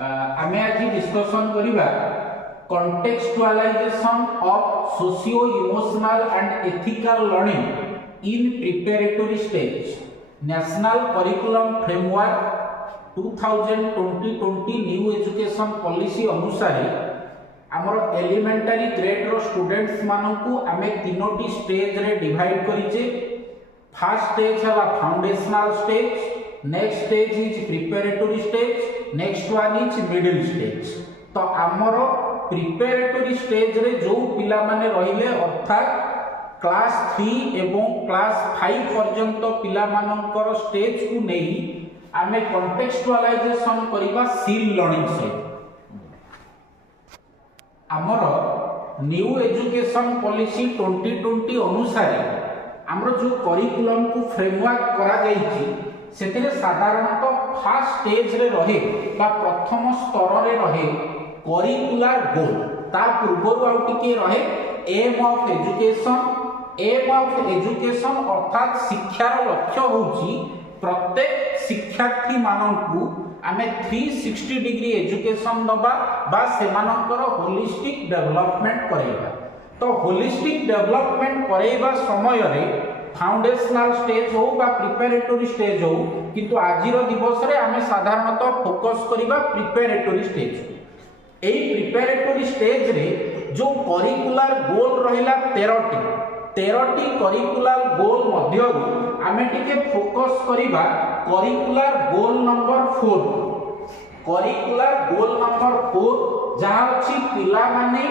आमे आज डिस्कशन करिबा contextualization of socio emotional and ethical learning in preparatory stage national curriculum framework 2020 new education policy अनुसार आमर elementary grade रो students मानकू आमे तीनोटी stage रे डिवाइड करिचे। फर्स्ट स्टेज है foundational stage, next stage is preparatory stage, next one is middle stage. तो आमर preparatory stage रे जो पिला माने रहिले अर्थात क्लास 3 एवं क्लास 5 पर्यंत पिला मानकर स्टेज को नहीं आमे कॉन्टेक्सचुअलाइजेशन करिबा सील लर्निंग से। आमर न्यू एजुकेशन पॉलिसी 2020 अनुसार आमर जो करिकुलम को फ्रेमवर्क करा जायछि सेतिरे साधारणतः फर्स्ट स्टेज रे रहे बा प्रथम स्तर रे रहे करिकुलर गोल। ता पूर्व आउ टिके रहे aim of education. Aim of education अर्थात शिक्षार लक्ष्य होछि प्रत्येक शिक्षार्थी माननकू आमे 360 डिग्री एजुकेशन दबा बा सेमानकर होलिस्टिक डेवलपमेंट करेबा। तो होलिस्टिक डेवलपमेंट करेबा समय रे फाउंडेशनल स्टेज हो बा प्रिपेरेटरी स्टेज हो, किंतु आजिर दिवस रे आमे साधारणतः फोकस करिबा प्रिपेरेटरी स्टेज। एई प्रिपेरेटरी स्टेज रे जो करिकुलर गोल रहिला 13टी करिकुलर गोल मध्य आमे टिके फोकस करिबा curricular goal number 4। Curricular goal number 4 जहाँ अछि पिला माने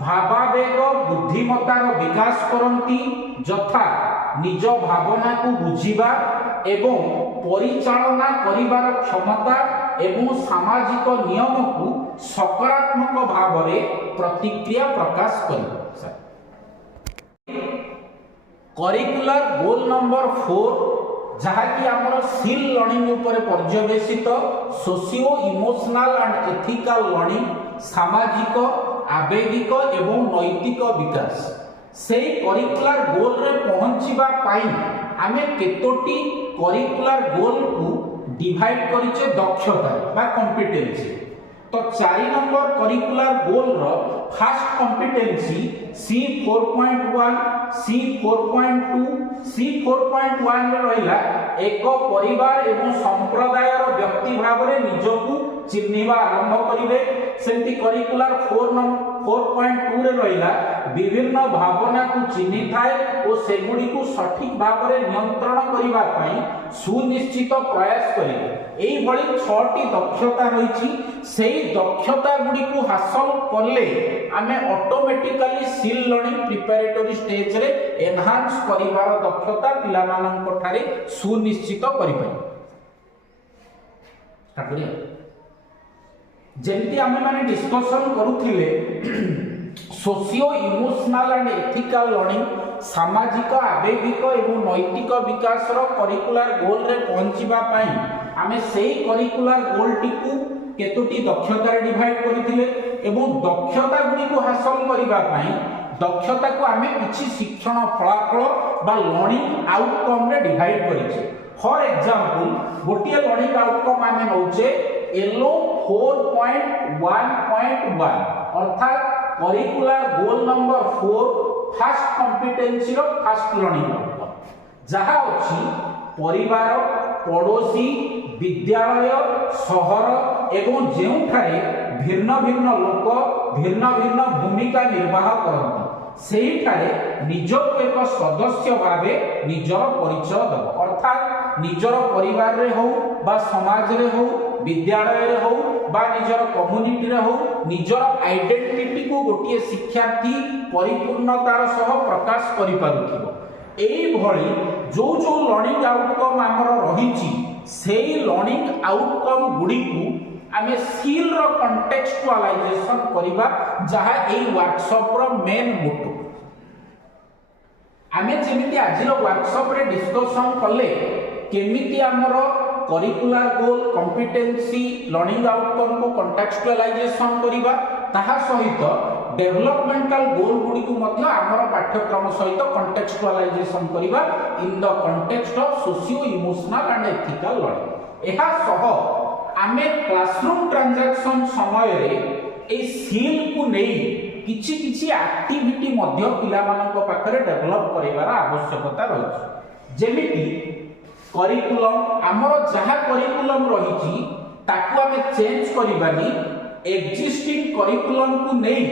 भावावेग बुद्धिमत्तार विकास करंती, यथा निज भावना को बुझिबा एवं परिचालना करिबार क्षमता एवं सामाजिक नियम को सकारात्मक भाव रे प्रतिक्रिया प्रकाश करिबा। करिकुलर गोल नंबर 4 जहाँकि आमर सील लर्निंग ऊपर पर्यवेसित socio emotional and ethical learning, सामाजिक आवेगिक एवं नैतिक विकास। से करिकुलर गोल रे पहुंचीबा पाई आमे केतोटी करिकुलर गोल को डिवाइड करिचे दक्षता बा कॉम्पिटेंसी। तो 4 नंबर करिकुलर गोल रो first competency C4.1, C4.2, C4.1 रे रहिला एक परिवार एवं संप्रदाय रो व्यक्ति भाव रे निजकू चिन्हिबा आरंभ करिवे। सेंती करिकुलर 4.2 रे रहिला विभिन्न भावना को चिन्हि थाए और सेगुडी को सठिक भाव रे नियंत्रण करिबा पई सुनिश्चित प्रयास करिवे। एई भली 6टी दक्षता रहिछि। सेई दक्षता गुडी को हासिल करले आमे automatically seal learning preparatory stage रे एनहांस करिवार दक्षता पिला मानन ठारे सुनिश्चित करि पाई। स्टार्ट करिया। जेंति आमे माने डिस्कशन करूथिले socio emotional and ethical learning, सामाजिक आवेगिक एवं नैतिक विकास रो करिकुलर गोल रे पहुंचीबा पई आमे सेही करिकुलर गोल टिकू केतोटी दक्षता रे डिवाइड करिथिले एवं दक्षता गुडी को हासिल करिबा पई दक्षता को आमे किछि शिक्षण फलाफल बा लर्निंग आउटकम रे डिवाइड करिछे। फॉर एग्जांपल गोटिए लर्निंग आउटकम आमे नउचे एलो 4.1.1 अर्थात curricular goal number 4 first competency रो फर्स्ट लर्निंग आउटकम, जहा अछि परिवार, पड़ोसी, विद्यालय, शहर एवं जेउठारे भिन्न भिन्न लोक भिन्न भिन्न भूमिका निर्वाह करती सेहिठारे निजक एक सदस्य भावे निजर परिचय दब। अर्थात निजर परिवार रे हो बा समाज रे हो, विद्यालय रे हो बा निजर कम्युनिटी रे हो, निजर आइडेंटिटी को गोटिए शिक्षार्थी परिपूर्णतार सह प्रकाश करि पारुथिबो। एई भली जो जो लर्निंग आउटकम आमर रहिछि सेही लर्निंग आउटकम गुडी को आमे स्किल रो कॉन्टेक्सचुअलाइजेशन करिबा, जहा एई वर्कशॉप रो मेन मोटो। आमे जेमिति आजिरो वर्कशॉप रे डिस्कशन कले केमिति आमर करिकुलर गोल, कॉम्पिटेंसी, लर्निंग आउटकम को कॉन्टेक्सचुअलाइजेशन करिबा, ताहा सहित डेवलपमेंटल गोल गुडी को मध्य आमर पाठ्यक्रम सहित कॉन्टेक्सचुअलाइजेशन करिबा in the context of socio emotional and ethical learning. एहा सह आमे क्लासरूम ट्रांजैक्शन समय रे ए सील को नहीं किछि किछि एक्टिविटी मध्य पिला मानक पाखरे डेवलप करिवार आवश्यकता रही जेमिति करिकुलम आमर जहा करिकुलम रही ताकू आमे चेंज करिबानी एक्जिस्टिंग करिकुलम को नहीं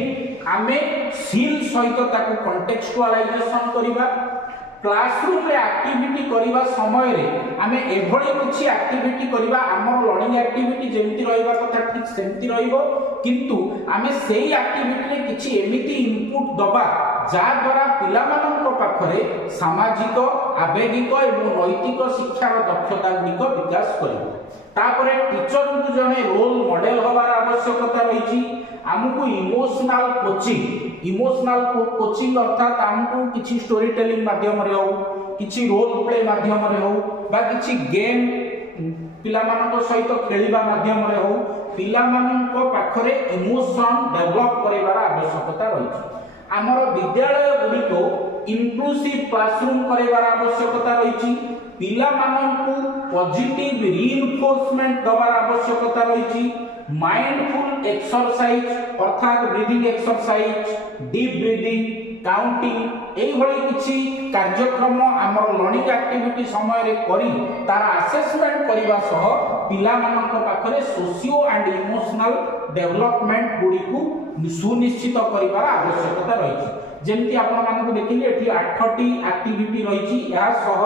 आमे सील सहित ताकू कॉन्टेक्सचुअलाइजेशन करिबा क्लासरूम रे एक्टिविटी करिबा समय रे आमे एभଳି किछि एक्टिविटी करिबा हमर लर्निंग एक्टिविटी जेमति रहइबा कथा ठीक सेमति रहइबो किंतु आमे सेही एक्टिविटी रे किछि एमिति इनपुट दबा जा द्वारा पिला मानक पाखरे सामाजिक आवेगिक एवं नैतिक शिक्षार दक्षता गुडिक विकास करिबो तापरे टीचर को जने रोल मॉडल होबार आवश्यकता रही आमको इमोशनल कोचिंग अर्थात आमको किछि स्टोरी टेलिंग माध्यम रे हो किछि रोल प्ले माध्यम रे हो बा किछि गेम पिला मानक सहित खेलिबा माध्यम रे हो पिला मानक पाखरे इमोशन डेवलप करिवार आवश्यकता रही आमर विद्यालय गुडिको इनक्लूसिव क्लासरूम करिवार आवश्यकता रही पिला मानकु पॉजिटिव रीइंफोर्समेंट दबार आवश्यकता रही माइंडफुल एक्सरसाइज अर्थात breathing exercise deep breathing counting एई भली किछि कार्यक्रम हमर लर्निंग एक्टिविटी समय रे करी तार असेसमेंट करिवा सह पिला मानक पाखरे सोशियो एंड इमोशनल डेवलपमेंट गुडी को सुनिश्चित करिवार आवश्यकता रही जेमति आपण मानकु देखिले एठी 8टी एक्टिविटी रही या सह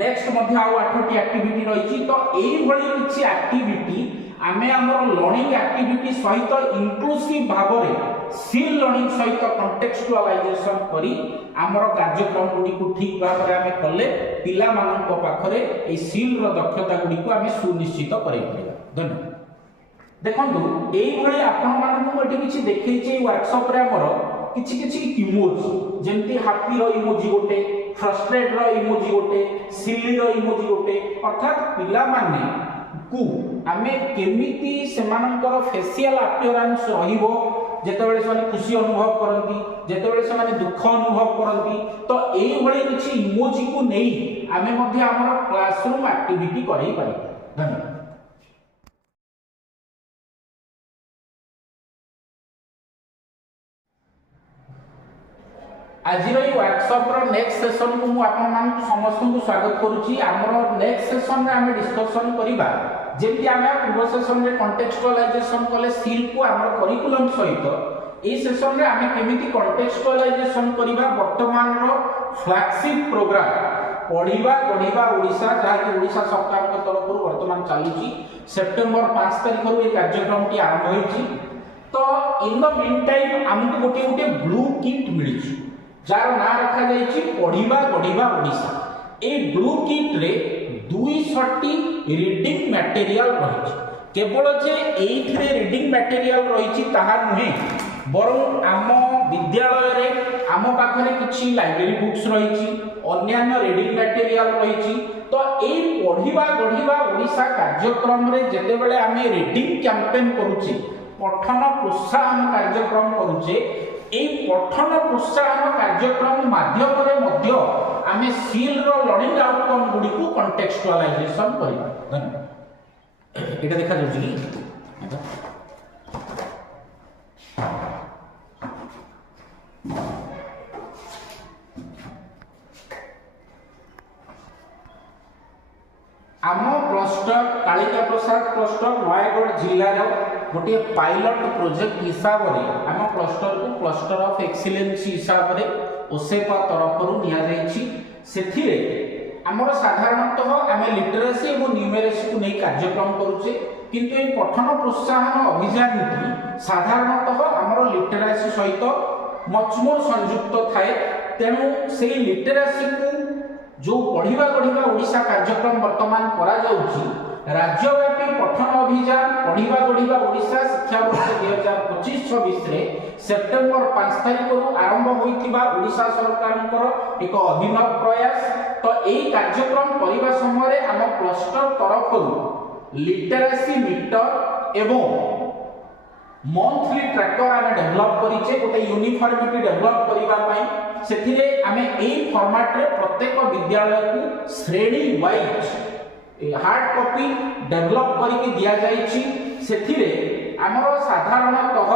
नेक्स्ट मध्य आउ 8टी एक्टिविटी रही तो एई भली किछि एक्टिविटी आमे हमर लर्निंग एक्टिविटी सहित इंक्लूसिव भाव रे सील लर्निंग सहित कॉन्टेक्सचुअलाइजेशन करी हमर कार्यक्रम गुडी को ठीक भाव रे आमे कले पिला मानक पाखरे ए सील रो दक्षता गुडी को आमे सुनिश्चित करै परिबा धन्यवाद देखंतु एई भली आपण मानकु एठी किछि देखै छै वर्कशॉप रे हमर किछि किछि इमोजी जेंति हैप्पी रो इमोजी गोटे फ्रस्ट्रेट रो इमोजी गोटे सिली रो इमोजी गोटे अर्थात पिला माने कु आमे केमिति सेमानकर फेशियल अपीयरेंस रहिबो जेतेबेले से खुशी अनुभव करती जेतेबेले से दुख अनुभव करती तो एई भली किछि इमोजी को नै आमे मध्ये हमर क्लासरूम एक्टिविटी करै पारिबा धन्यवाद आज वर्कशॉप रो नेक्स्ट सेशन को मु आपन मान समस्त को स्वागत करूची हमरो नेक्स्ट सेशन में हमें डिस्कशन करिबा जेति हमें पूर्व सेशन में कॉन्टेक्सचुअलाइजेशन कले सील को हमर करिकुलम सहित ए सेशन में हमें केमिति कॉन्टेक्सचुअलाइजेशन करिबा वर्तमान रो फ्लैगशिप प्रोग्राम पढिबा गढिबा ओडिसा जहा कि ओडिसा सरकार के तरफ वर्तमान चालुची सेप्टेम्बर 5 तारिख रो ए कार्यक्रम टी आरंभ होईची तो इन द मीन टाइम हमको गोटे गोटे ब्लू किट मिलिची जार ना रखा जाइछि पढिबा गढिबा ओडिसा ए ब्लू किट रे 200टी रीडिंग मटेरियल रहिछि केवल जे एइथरे रीडिंग मटेरियल रहिछि ताहा नुहे बरं आम विद्यालय रे आम पाखरे किछि लाइब्रेरी बुक्स रहिछि अन्यान्य रीडिंग मटेरियल रहिछि तो ए पढिबा गढिबा ओडिसा कार्यक्रम रे जेतेबेले आमे रीडिंग कैंपेन करूछि पठन प्रोत्साहन कार्यक्रम करूछे ए पठन प्रोत्साहन कार्यक्रम माध्यम रे मध्य आमे सील रो लर्निंग आउटकम गुडी को कॉन्टेक्सचुअलाइजेशन करिबा धन्यवाद एटा देखा जाउछि कि आम क्लस्टर कालिका प्रसाद क्लस्टर नयगढ़ जिला गोटे पायलट प्रोजेक्ट हिसाब से आम क्लस्टर को क्लस्टर ऑफ एक्सीलेंस हिसाब से ओसेपा तरफ से आमर साधारणतः आम लिटरेसी और न्यूमेरेसी को नहीं कार्यक्रम करुचे किंतु ये पठन प्रोत्साहन अभियान की साधारणतः आमर लिटरेसी सहित मचमोर संयुक्त थाए तेणु से लिटरेसी को जो पढ़िबा गढ़िबा ओडिशा कार्यक्रम वर्तमान करा जाउची राज्यव्यापी पठन अभियान पढ़िबा गढ़िबा ओडिशा शिक्षा वर्ष 2025-26 रे सेप्टेम्बर 5 तारिख रु आरंभ होइतिबा ओडिशा सरकारଙ୍କର एक अभिनव प्रयास तो एई कार्यक्रम करिबा समय रे हम क्लस्टर तरफ लिटरेसी मीटर एवं मंथली ट्रैकर आमे डेवलप करिचे गोटे यूनिफॉर्मिटी डेवलप करिबा पई सेथिरे आमे एई फॉर्मेट रे प्रत्येक विद्यालय को श्रेणी वाइज हार्ड कॉपी डेवलप करके दिया जाइछि सेथिरे हमरो साधारणतः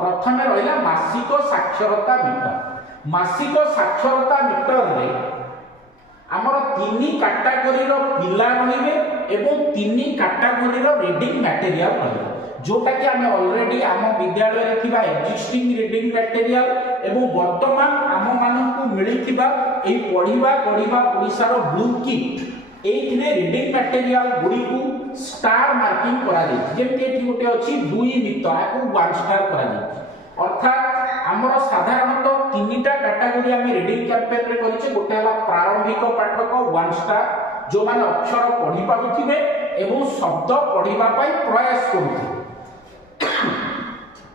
प्रथमे रहिला मासिक साक्षरता मीटर। मासिक साक्षरता मीटर रे हमरो तीन कैटेगरी रो पिला रहिबे एवं तीन कैटेगरी रो रीडिंग मटेरियल रहिबे जोटा कि आम ऑलरेडी आम विद्यालय रे थिबा एक्जिस्टिंग रीडिंग मटेरियल एवं वर्तमान आम मानकु मिलिथिबा एई पढिबा गढिबा ओडिसा रो ब्लू किट एइथिरे रीडिंग मटेरियल गुडी को स्टार मार्किंग करा जाय जेमति एठी गोटे अछि दुई मित आकु वन स्टार करा जाय अर्थात हमर साधारणतः तीनटा कैटेगरी हम रीडिंग कैंपेन रे करिचे गोटे हला प्रारंभिक पाठक वन स्टार जो माने अक्षर पढि पाउथिबे एवं शब्द पढिबा पई प्रयास करूथिबे।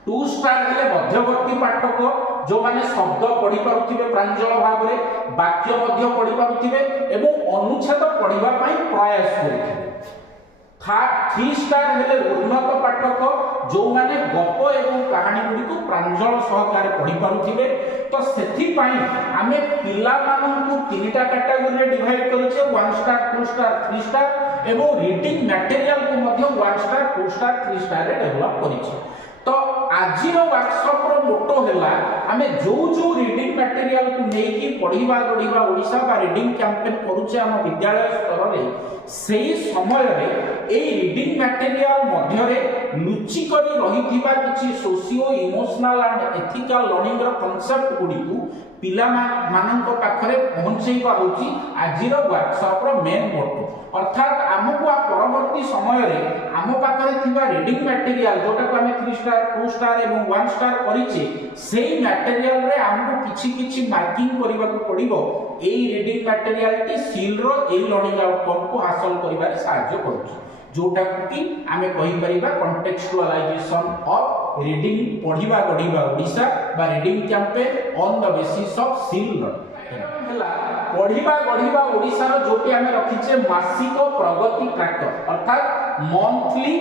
टू स्टार हेले मध्यवर्ती पाठक जो माने शब्द पढ़ी पारुथिबे प्रांजल भाव में वाक्य मध्य पढ़ी पारुथिबे एवं अनुच्छेद पढ़िबा पई प्रयास करूथिबे। थ्री स्टार हेले उन्नत पाठक जो माने गप एवं कहानी गुडी को प्रांजल सहकारे पढ़ी पारुथिबे। तो सेथि पई आमे पिला माननकु तीनटा कैटेगरी रे डिवाइड करिसे one star two star three star एवं रीडिंग मटेरियल को मध्य one star two star three star रे डेवलप करिसे। तो आजिर वर्कशॉप रो मोटो हैला आमे जो रीडिंग मटेरियल को नेकी पढ़िबा गढिबा ओडिसा बा रीडिंग कैंपेन करूचे हम विद्यालय स्तर रे सेही समय रे ए रीडिंग मटेरियल मध्य रे लुचि करी रहिथिबा किछि socio emotional and ethical learning रो कांसेप्ट गुडी को पिला मानक पाखरे पहुंचैबा होची आजिर वर्कशॉप रो मेन मोटो। अर्थात आमको आ परवर्ती समय रे आम पाखरे थिबा रीडिंग मटेरियल जोटा को हमें 3 स्टार 2 स्टार एवं 1 स्टार करिचे सेही मटेरियल रे हमको किछि मार्किंग करबा को पड़िबो। एई रीडिंग मटेरियल टी सील रो एई लर्निंग आउटकम को हासिल करिबारे सहायता करूची जोटा कि आमे कहि परिबा कॉन्टेक्चुअलाइजेशन ऑफ रीडिंग पढ़िबा गढिबा ओडिसा बा reading campaign on the basis of SEL learning हला पढ़िबा गढिबा ओडिसा रो जोटी आमे रखिचे मासिक प्रगति ट्रैकर अर्थात मंथली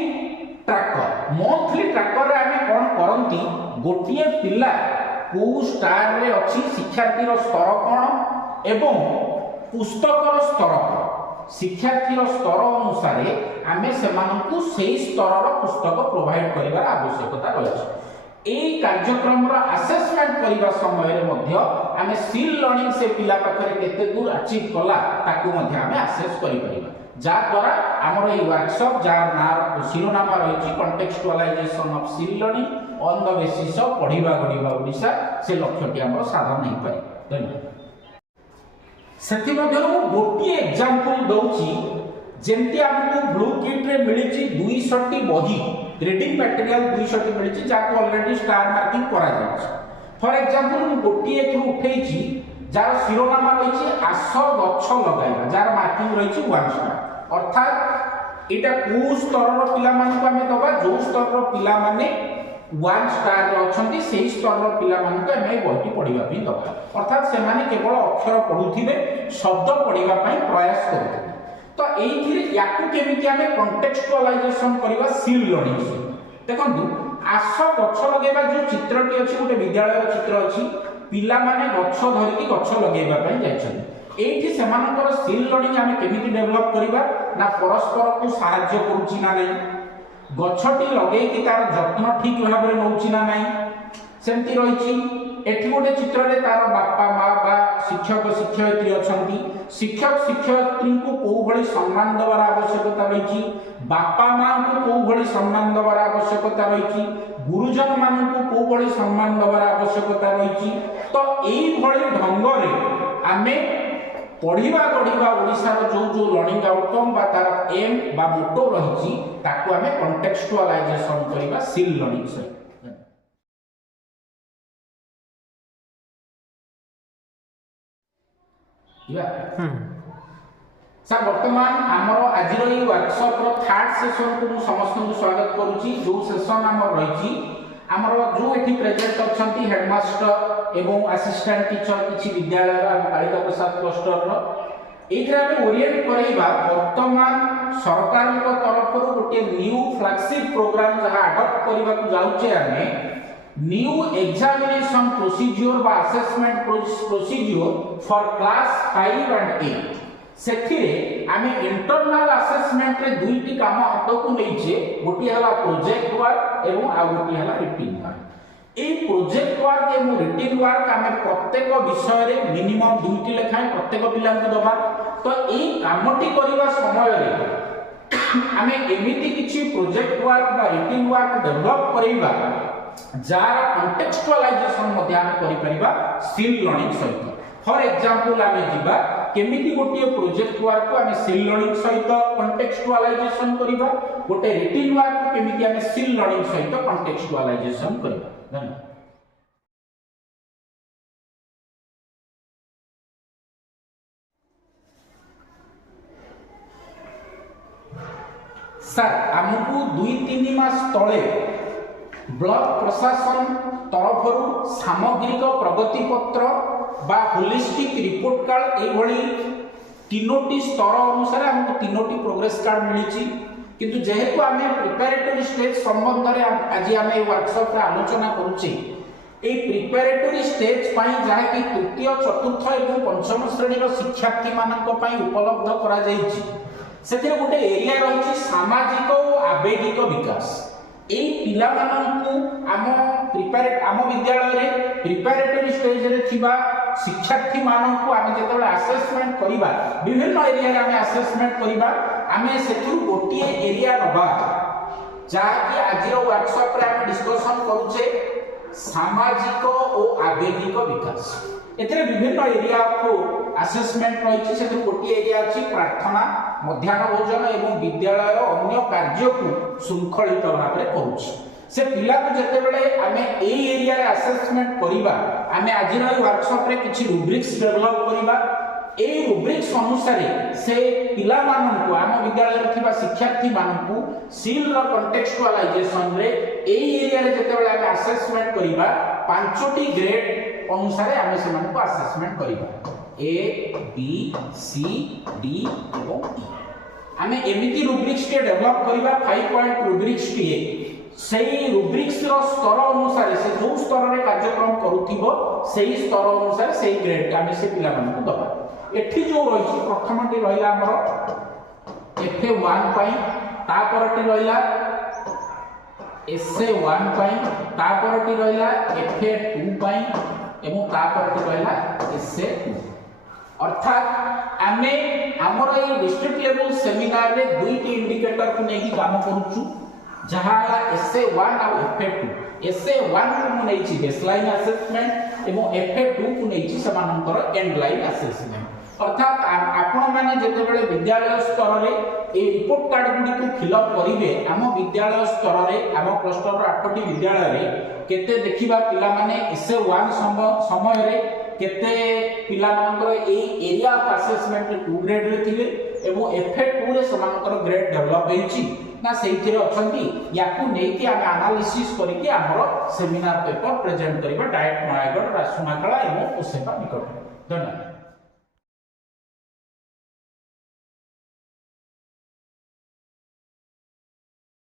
ट्रैकर। मंथली ट्रैकर रे आमे कोन करंती गोटिए पिला को स्टार रे अछि शिक्षार्थी रो स्तर कोन एवं पुस्तक रो स्तर कोन शिक्षार्थी रो स्तर अनुसार आमे सेमानकु सेही स्तर रो पुस्तक प्रोवाइड करिवार आवश्यकता रहछि। एई कार्यक्रम रो असेसमेंट करिबा समय रे मध्य आमे सील लर्निंग से पिला पाखरे केते दूर अचीव कला ताकू मध्य आमे असेस करि परिबा जा द्वारा हमर एई वर्कशॉप जार नाम शिरोनाम रहिछि contextualization of SEL learning on the basis of पढ़िबा गढिबा ओडिसा से लक्ष्यटी हमर साधन नै पारि। धन्यवाद। सेति मध्य गोटी एग्जांपल दउछि जेंति हमकु ब्लू किट रे मिलिछि 200 टी बही रीडिंग मटेरियल 200 टी मिलिछि जाको ऑलरेडी स्टार मार्किंग करा जायछि। फॉर एग्जांपल मु गोटी एथु उठेछि जार शिरोनाम रहिछि आस गछ लगाइबा जार मार्किंग रहिछि 1 स्टार अर्थात एटा को स्तर रो पिला मानकु हमें दबा जो स्तर रो पिला माने 1 स्टार रे अछंती सेही स्तर रो पिला मानकु हमें बही पढिबा पई दबा अर्थात से माने केवल अक्षर पढुथिबे शब्द पढिबा पई प्रयास करथिबे। तो एइथिरे याकु केमिति हमें कॉन्टेक्चुअलाइजेशन करबा सील लर्निंग से देखंतु आस गछ लगेबा जो चित्रटी अछि गोटे विद्यालय चित्र अछि पिला माने गछ धरिकी गछ लगेबा पई जायछन एइथि सेमानकर सील लर्निंग हमें केमिति डेवलप करबा ना परस्पर को सहाय्य करूची ना नै गछटी लगेई कि तार जत्न ठीक भाबरे नउची ना नै सेमति रहिछि। एठी गोटे चित्र रे तार बापा मां बा शिक्षक शिक्षयित्री अछंती शिक्षक शिक्षयित्री को को भली सम्मान देवार आवश्यकता रहिछि बापा मां को को भली सम्मान देवार आवश्यकता रहिछि गुरुजन मान को को भली सम्मान देवार आवश्यकता रहिछि। तो एई भली ढंग रे आमे पढ़िबा गढिबा ओडिसा रो जो लर्निंग आउटकम बा तार एम बा मोटो रहिछि ताको आमे कॉन्टेक्चुअलाइजेशन करबा सील लर्निंग से। सर वर्तमान आमर आज वर्कशॉप रो थर्ड सेशन को समस्त को स्वागत करूची जो सेशन आमर रही आमर जो एठी प्रेजेंट अछंती हेडमास्टर एवं असिस्टेंट टीचर किछि विद्यालय कालिका प्रसाद क्लस्टर रो एथरा हम ओरिएंट करैबा वर्तमान सरकार को तरफ रो गोटे न्यू फ्लैगशिप प्रोग्राम जहा अडॉप्ट करबा को जाउचे हमें न्यू एग्जामिनेशन प्रोसीजर बा assessment procedure for class 5 and 8 ସେଥିରେ ଆମେ इंटरनल असेसमेंट रे दुईटी काम हातକୁ ନେଇଛେ गोटी हला प्रोजेक्ट वर्क एवं आ गोटी हला रिटिन वर्क ए प्रोजेक्ट वर्क एवं रिटिन वर्क आमे प्रत्येक विषय रे मिनिमम दुईटी लेखाएं प्रत्येक पिला को दबा तो ए कामटी करबा समय रे आमे एमिति किछि प्रोजेक्ट वर्क बा रिटिन वर्क डेवलप करैबा जार कॉन्टेक्चुअलाइजेशन मध्ये आमे करि परिबा स्किल लर्निंग सहित फॉर एग्जांपल आमे जिबा केमिति गोटे प्रोजेक्ट वर्क को आमे स्किल लर्निंग सहित कॉन्टेक्चुअलाइजेशन करिबा गोटे रिटिन वर्क को केमिति आमे स्किल लर्निंग सहित कॉन्टेक्चुअलाइजेशन करिबा धन्यवाद। सर आमको 2-3 मास तले ब्लॉक प्रशासन तरफरु सामग्रिक प्रगति पत्र बा होलिस्टिक रिपोर्ट कार्ड ए भली तीनोटी स्तर अनुसार हमको तीनोटी प्रोग्रेस कार्ड मिली किंतु जेहेतु आमे प्रिपरेटरी स्टेज संबंध रे आज आमे वर्कशॉप रे आलोचना करूचे ए प्रिपरेटरी स्टेज पई जहा कि तृतीय चतुर्थ एवं पंचम श्रेणी रो शिक्षार्थी मानक पई उपलब्ध करा जाईची सेतिर गोटे एरिया रही सामाजिक और आवेगिक विकास एई पिला माननकु आम विद्यालय रे प्रिपरेटरी स्टेज रे थिबा शिक्षार्थी माननकु आमे जेतेबेले असेसमेंट करिबा विभिन्न एरिया रे आमे असेसमेंट करिबा आमे सेतु गोटे एरिया नबा जाकी आजिरो वर्कशॉप रे आमे डिस्कशन करूचे सामाजिक और आवेगिक विकास एतरे विभिन्न एरिया को असेसमेंट रही से गोटे एरिया अच्छी प्रार्थना मध्याह्न भोजन एवं विद्यालय अन्य कार्य को श्रृंखलित भाव में करुच्ची से पिला को जितेबले आम एरिया रे असेसमेंट करिबा आमे आज वर्कशॉप रे किछि रुब्रिक्स डेवलप करिबा ए रुब्रिक्स अनुसार से पिला मानन को आम विद्यालय रे थिबा शिक्षार्थी मानन को सील रो कॉन्टेक्चुअलाइजेशन रे ए एरिया रे जितेबले आमे असेसमेंट करिबा पांचटी ग्रेड अनुसार आमे समान को असेसमेंट करिबा ए बी सी डी एवं ई आमे एमिति रुब्रिक्स के डेवलप करिबा 5 पॉइंट रुब्रिक्स के सेही रुब्रिक्स रो स्तर अनुसार से जो स्तर रे कार्यक्रम करूथिबो सेही स्तर अनुसार सेही ग्रेड आमे से पिला मन को दबा एठी जो रही प्रथमटी रहिला हमर FA1 पई ता परटी रहिला SA1 पई ता परटी रहिला FA2 पई एवं ता परटी रहिला SA2 अर्थात आमे हमर ए डिस्ट्रिक्ट लेवल सेमिनार रे दुईटी इंडिकेटर को नेकी काम करूछु जहा SA1 और FA2 SA1 को नै छि बेसलाइन असेसमेंट एवं FA2 को नै छि समानंतर एंड लाइन असेसमेंट अर्थात आपण माने जेते बेले विद्यालय स्तर रे ए रिपोर्ट कार्ड गुडी को फिलअप करिवे हम विद्यालय स्तर रे हम क्लस्टर रो 8टी विद्यालय रे केते देखिबा पिला माने SA1 समय रे केते पिला मानकर ए एरिया ऑफ असेसमेंट रे 2 ग्रेड रे थिले एवं FA2 रे समानकर ग्रेड डेवलप हेछि ना सेहिथिरे अछंती याकू नेकी हम एनालिसिस करिके हमर सेमिनार पेपर प्रेजेंट करिबा डायरेक्ट नयागढ़ रासुमाकला एवं ओसेपा निकट धन्यवाद।